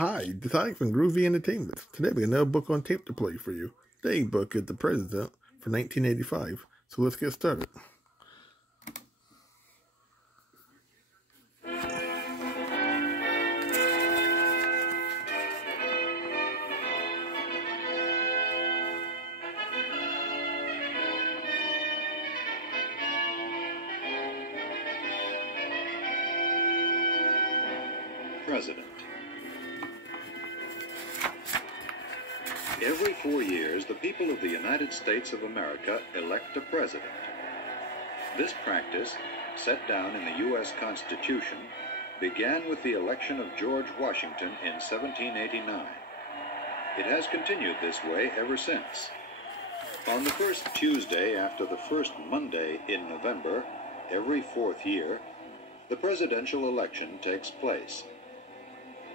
Hi, this is from Groovy Entertainment. Today we got another book on tape to play for you. Today's book is The President for 1985. So let's get started. President. Every 4 years, the people of the United States of America elect a president. This practice, set down in the U.S. Constitution, began with the election of George Washington in 1789. It has continued this way ever since. On the first Tuesday after the first Monday in November, every 4th year, the presidential election takes place.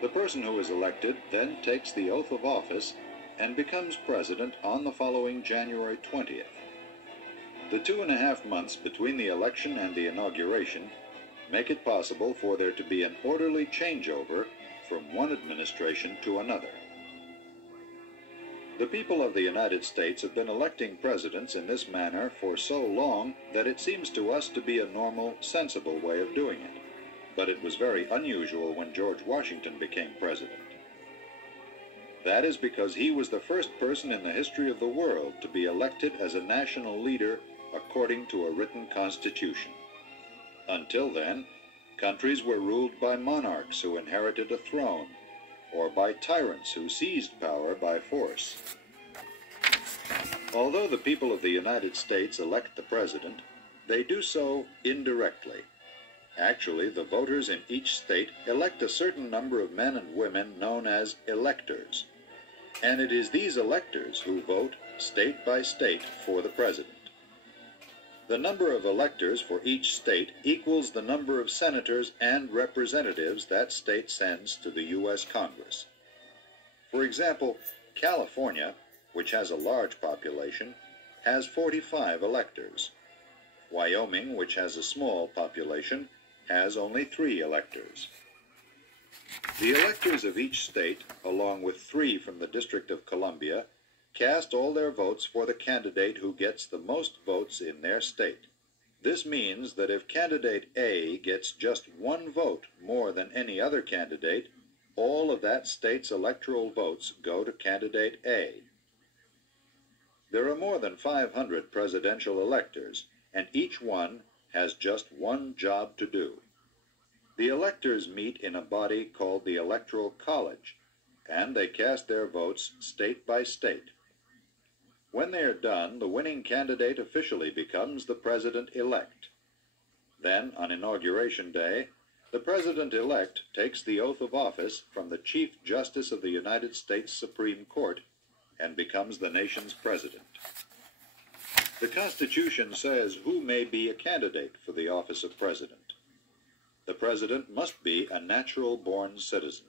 The person who is elected then takes the oath of office and becomes president on the following January 20th. The 2.5 months between the election and the inauguration make it possible for there to be an orderly changeover from one administration to another. The people of the United States have been electing presidents in this manner for so long that it seems to us to be a normal, sensible way of doing it. But it was very unusual when George Washington became president. That is because he was the first person in the history of the world to be elected as a national leader according to a written constitution. Until then, countries were ruled by monarchs who inherited a throne, or by tyrants who seized power by force. Although the people of the United States elect the president, they do so indirectly. Actually, the voters in each state elect a certain number of men and women known as electors. And it is these electors who vote state by state for the president. The number of electors for each state equals the number of senators and representatives that state sends to the U.S. Congress. For example, California, which has a large population, has 45 electors. Wyoming, which has a small population, has only 3 electors. The electors of each state, along with 3 from the District of Columbia, cast all their votes for the candidate who gets the most votes in their state. This means that if candidate A gets just 1 vote more than any other candidate, all of that state's electoral votes go to candidate A. There are more than 500 presidential electors, and each one has just one job to do. The electors meet in a body called the Electoral College, and they cast their votes state by state. When they are done, the winning candidate officially becomes the president-elect. Then, on Inauguration Day, the president-elect takes the oath of office from the Chief Justice of the United States Supreme Court and becomes the nation's president. The Constitution says who may be a candidate for the office of president. The president must be a natural-born citizen.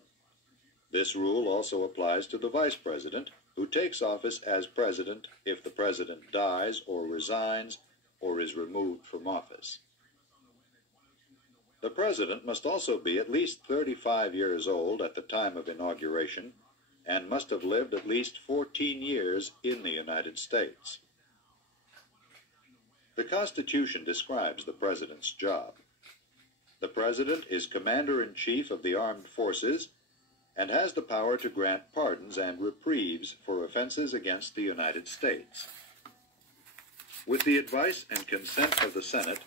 This rule also applies to the vice president, who takes office as president if the president dies or resigns or is removed from office. The president must also be at least 35 years old at the time of inauguration and must have lived at least 14 years in the United States. The Constitution describes the president's job. The president is commander-in-chief of the armed forces and has the power to grant pardons and reprieves for offenses against the United States. With the advice and consent of the Senate,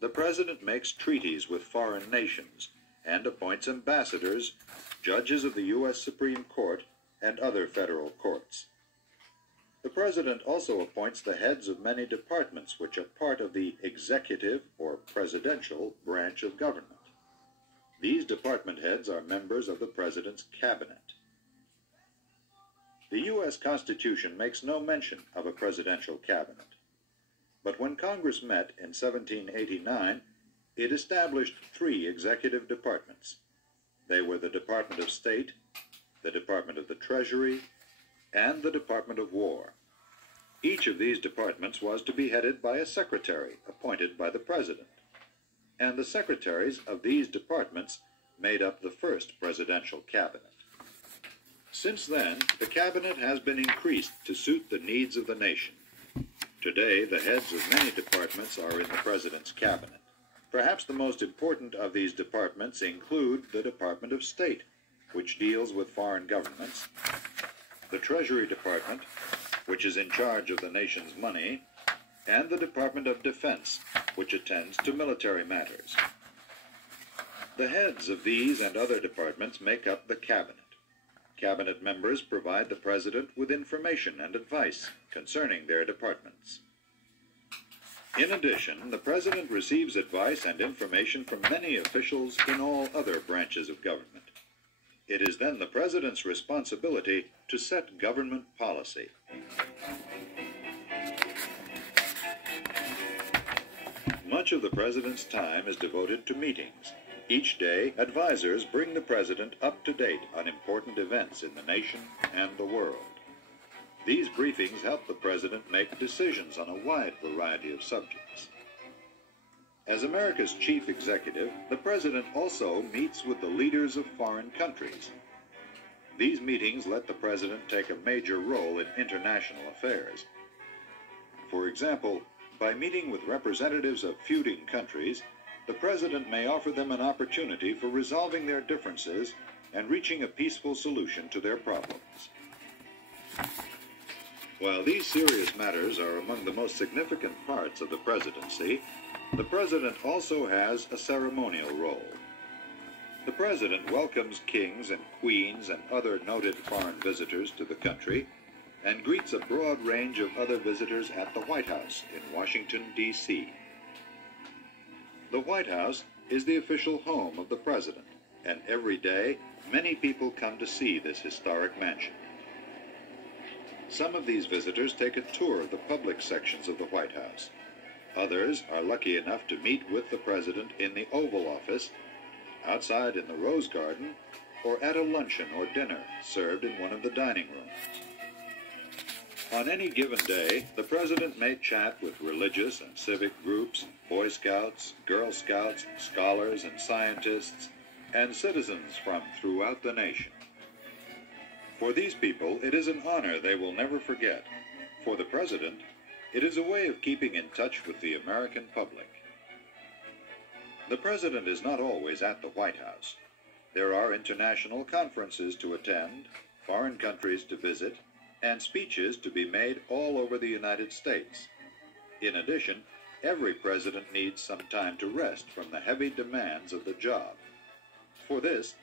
the president makes treaties with foreign nations and appoints ambassadors, judges of the U.S. Supreme Court, and other federal courts. The president also appoints the heads of many departments which are part of the executive or presidential branch of government. These department heads are members of the president's cabinet. The U.S. Constitution makes no mention of a presidential cabinet. But when Congress met in 1789, it established 3 executive departments. They were the Department of State, the Department of the Treasury, and the Department of War. Each of these departments was to be headed by a secretary appointed by the president, and the secretaries of these departments made up the first presidential cabinet. Since then, the cabinet has been increased to suit the needs of the nation. Today, the heads of many departments are in the President's cabinet. Perhaps the most important of these departments include the Department of State, which deals with foreign governments, the Treasury Department, which is in charge of the nation's money, and the Department of Defense, which attends to military matters. The heads of these and other departments make up the cabinet. Cabinet members provide the President with information and advice concerning their departments. In addition, the President receives advice and information from many officials in all other branches of government. It is then the President's responsibility to set government policy. Much of the President's time is devoted to meetings. Each day, advisors bring the President up to date on important events in the nation and the world. These briefings help the President make decisions on a wide variety of subjects. As America's chief executive, the President also meets with the leaders of foreign countries. These meetings let the President take a major role in international affairs. For example, by meeting with representatives of feuding countries, the President may offer them an opportunity for resolving their differences and reaching a peaceful solution to their problems. While these serious matters are among the most significant parts of the presidency, the President also has a ceremonial role. The President welcomes kings and queens and other noted foreign visitors to the country and greets a broad range of other visitors at the White House in Washington, D.C. The White House is the official home of the President, and every day many people come to see this historic mansion. Some of these visitors take a tour of the public sections of the White House. Others are lucky enough to meet with the President in the Oval Office, outside in the Rose Garden, or at a luncheon or dinner served in one of the dining rooms. On any given day, the President may chat with religious and civic groups, Boy Scouts, Girl Scouts, scholars and scientists, and citizens from throughout the nation. For these people, it is an honor they will never forget. For the President, it is a way of keeping in touch with the American public. The President is not always at the White House. There are international conferences to attend, foreign countries to visit, and speeches to be made all over the United States. In addition, every president needs some time to rest from the heavy demands of the job. For this,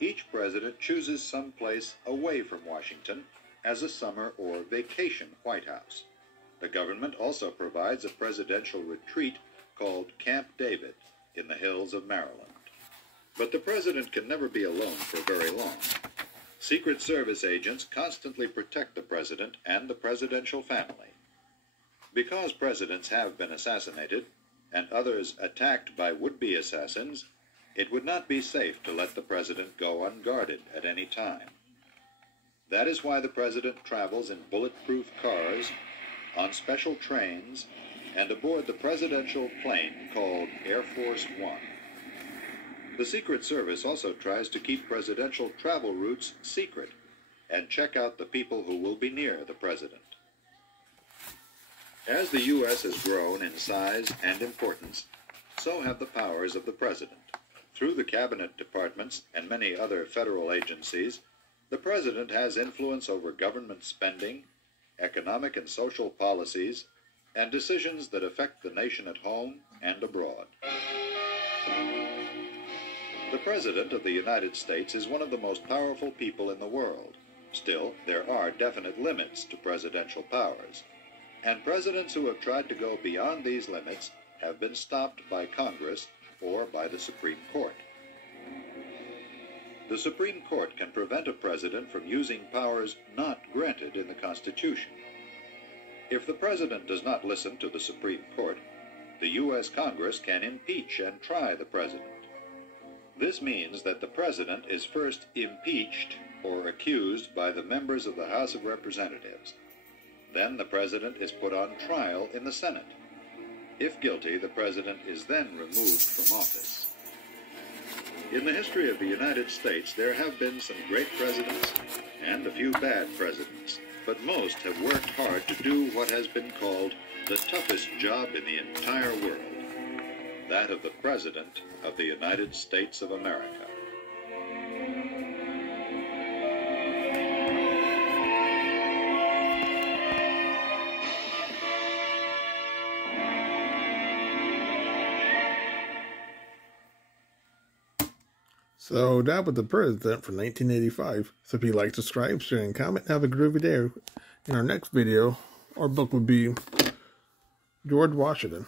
each president chooses some place away from Washington as a summer or vacation White House. The government also provides a presidential retreat called Camp David in the hills of Maryland. But the president can never be alone for very long. Secret Service agents constantly protect the President and the presidential family. Because presidents have been assassinated, and others attacked by would-be assassins, it would not be safe to let the President go unguarded at any time. That is why the President travels in bulletproof cars, on special trains, and aboard the presidential plane called Air Force One. The Secret Service also tries to keep presidential travel routes secret and check out the people who will be near the President. As the U.S. has grown in size and importance, so have the powers of the President. Through the cabinet departments and many other federal agencies, the President has influence over government spending, economic and social policies, and decisions that affect the nation at home and abroad. The President of the United States is one of the most powerful people in the world. Still, there are definite limits to presidential powers, and presidents who have tried to go beyond these limits have been stopped by Congress or by the Supreme Court. The Supreme Court can prevent a president from using powers not granted in the Constitution. If the President does not listen to the Supreme Court, the U.S. Congress can impeach and try the President. This means that the President is first impeached or accused by the members of the House of Representatives. Then the President is put on trial in the Senate. If guilty, the President is then removed from office. In the history of the United States, there have been some great presidents and a few bad presidents, but most have worked hard to do what has been called the toughest job in the entire world, that of the President of the United States of America. So that was the president for 1985. So if you like, subscribe, share, and comment, have a groovy day. In our next video, our book would be George Washington.